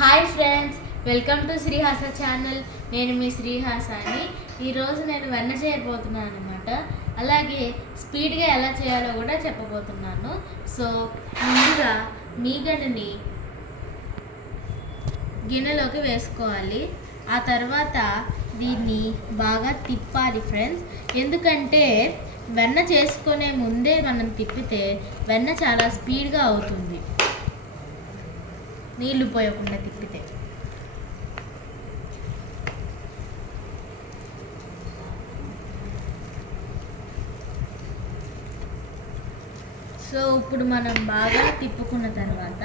Hi friends welcome to Srihasa channel. నేను మీ శ్రీహాసాని. ఈరోజు నేను వెన్న చేయబోతున్నాను అనమాట అలాగే స్పీడ్గా ఎలా చేయాలో కూడా చెప్పబోతున్నాను. సో ముందుగా మీగడని గిన్నెలోకి వేసుకోవాలి. ఆ తర్వాత దీన్ని బాగా తిప్పాలి ఫ్రెండ్స్. ఎందుకంటే వెన్న చేసుకునే ముందే మనం తిప్పితే వెన్న చాలా స్పీడ్గా అవుతుంది. నీళ్ళు పోయకుండా తిప్పితే. సో ఇప్పుడు మనం బాగా తిప్పుకున్న తర్వాత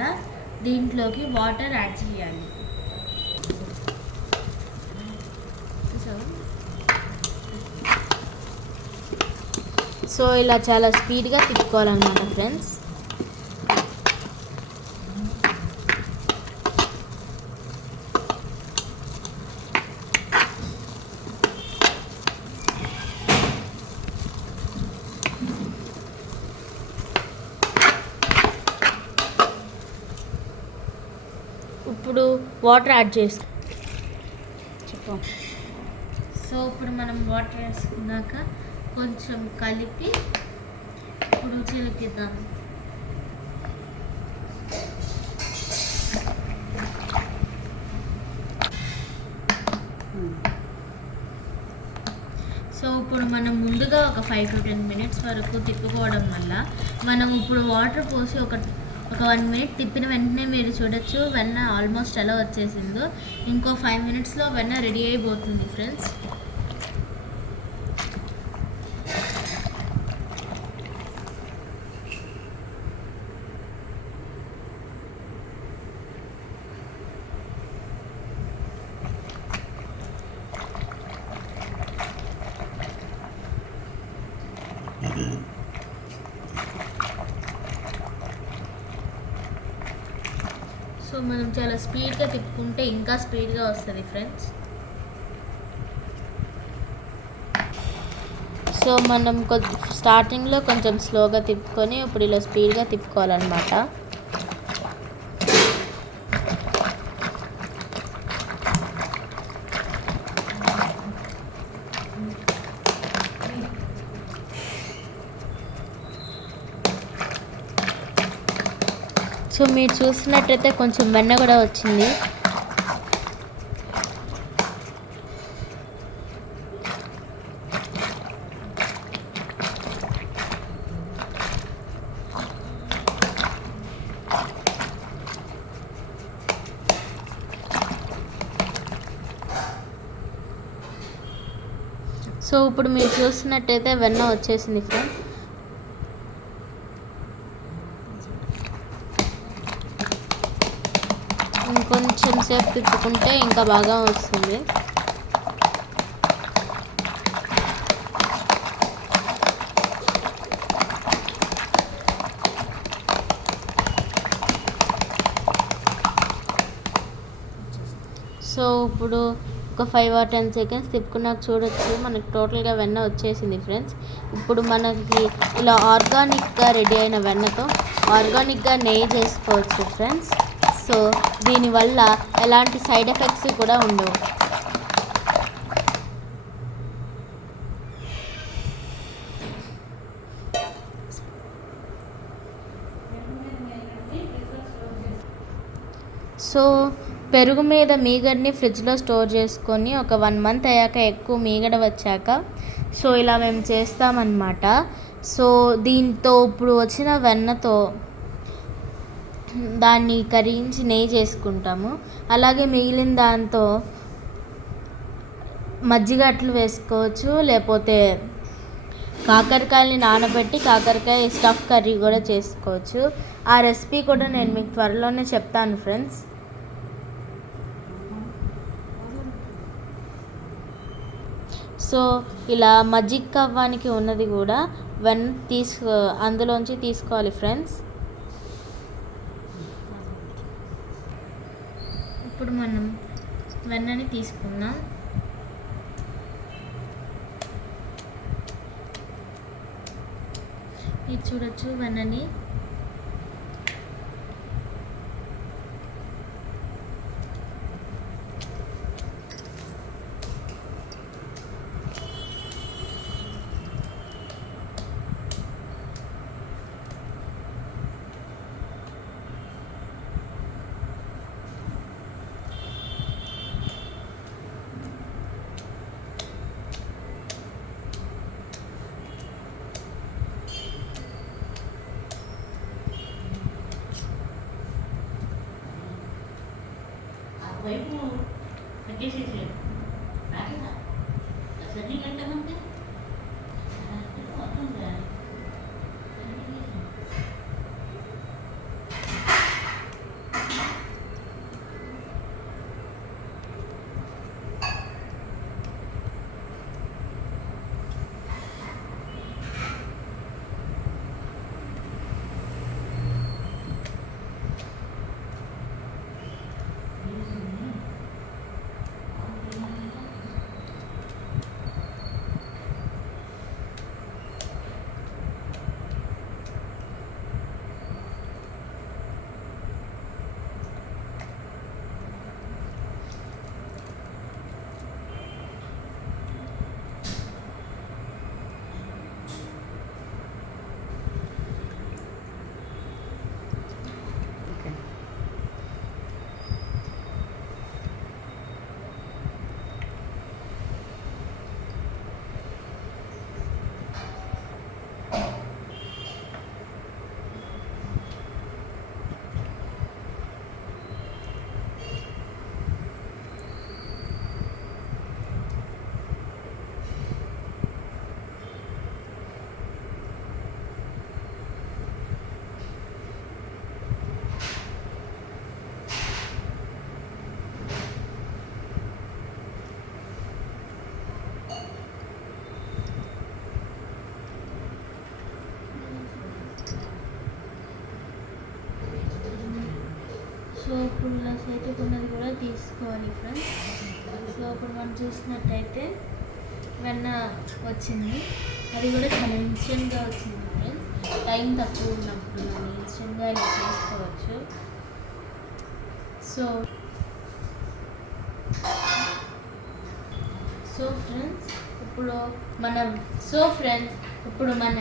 దీంట్లోకి వాటర్ యాడ్ చేయాలి. సో ఇలా చాలా స్పీడ్గా తిప్పుకోవాలన్నమాట ఫ్రెండ్స్ ఇప్పుడు వాటర్ యాడ్ చేసుకో చెప్పు. సో ఇప్పుడు మనం వాటర్ వేసుకున్నాక కొంచెం కలిపి ఇప్పుడు చిలికిద్దాం సో ఇప్పుడు మనం ముందుగా ఒక ఫైవ్ టు టెన్ మినిట్స్ వరకు తిప్పుకోవడం వల్ల మనం ఇప్పుడు వాటర్ పోసి ఒక ఒక వన్ మినిట్ తిప్పిన వెంటనే మీరు చూడొచ్చు వెన్న ఆల్మోస్ట్ ఎలా వచ్చేసిందో. ఇంకో ఫైవ్ మినిట్స్లో వెన్న రెడీ అయిపోతుంది ఫ్రెండ్స్. మనం చాలా స్పీడ్గా తిప్పుకుంటే ఇంకా స్పీడ్గా వస్తుంది ఫ్రెండ్స్. సో మనం కొంచెం స్టార్టింగ్లో కొంచెం స్లోగా తిప్పుకొని ఇప్పుడు ఇలా స్పీడ్గా తిప్పుకోవాలన్నమాట. సో మీరు చూసినట్టయితే కొంచెం వెన్న కూడా వచ్చింది. సో ఇప్పుడు మీరు చూసినట్టయితే వెన్న వచ్చేసింది ఫ్రెండ్ సేపు ఇంకా బాగా వస్తుంది. సో ఇప్పుడు ఒక ఫైవ్ ఆర్ టెన్ సెకండ్స్ తిప్పుకున్నాక చూడొచ్చు. మనకి టోటల్గా వెన్న వచ్చేసింది ఫ్రెండ్స్ ఇప్పుడు మనకి ఇలా ఆర్గానిక్గా రెడీ అయిన వెన్నతో ఆర్గానిక్గా నెయ్యి చేసుకోవచ్చు ఫ్రెండ్స్ సో దీనివల్ల ఎలాంటి సైడ్ ఎఫెక్ట్స్ కూడా ఉండవు. సో పెరుగు మీద మీగడని ఫ్రిడ్జ్లో స్టోర్ చేసుకొని ఒక వన్ మంత్ అయ్యాక ఎక్కువ మీగడ వచ్చాక సో ఇలా మేము చేస్తామన్నమాట. సో దీంతో ఇప్పుడు వచ్చిన వెన్నతో దాన్ని కరిగించి నెయ్యి చేసుకుంటాము. అలాగే మిగిలిన దాంతో మజ్జిగ అట్లు వేసుకోవచ్చు. లేకపోతే కాకరకాయని నానబెట్టి కాకరకాయ స్టఫ్ కర్రీ కూడా చేసుకోవచ్చు. ఆ రెసిపీ కూడా నేను మీకు త్వరలోనే చెప్తాను ఫ్రెండ్స్. సో ఇలా మజ్జిగ కవ్వానికి ఉన్నది కూడా వెన్ తీసుకో అందులోంచి తీసుకోవాలి ఫ్రెండ్స్. ఇప్పుడు మనం వెన్నని తీసుకుందాం. ఇది చూడొచ్చు వెన్నని. Lagi, 续 సో ఇప్పుడు చేతికి ఉన్నది కూడా తీసుకోవాలి ఫ్రెండ్స్ సో ఇప్పుడు మనం చూసినట్టయితే వెన్న వచ్చింది. అది కూడా చాలా ఇన్స్టెంట్గా వచ్చింది ఫ్రెండ్స్ టైం తక్కువ ఉన్నప్పుడు మనం ఇన్స్టెంట్గా ఇలా చేసుకోవచ్చు సో సో ఫ్రెండ్స్ ఇప్పుడు మనం సో ఫ్రెండ్స్ ఇప్పుడు మన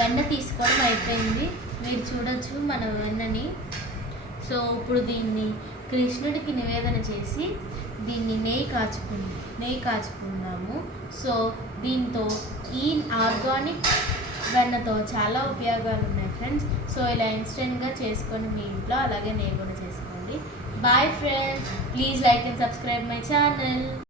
వెన్న తీసుకోవడం అయిపోయింది. మీరు చూడొచ్చు మన వెన్నని. సో ఇప్పుడు దీన్ని కృష్ణుడికి నివేదన చేసి దీన్ని నెయ్యి కాచుకుంది నెయ్యి కాచుకున్నాము సో దీంతో ఈ ఆర్గానిక్ వెన్నతో చాలా ఉపయోగాలు ఉన్నాయి ఫ్రెండ్స్. సో ఇలా ఇన్స్టెంట్గా చేసుకొని మీ ఇంట్లో అలాగే నెయ్యి కూడా చేసుకోండి. Bye friends. Please like and subscribe my channel.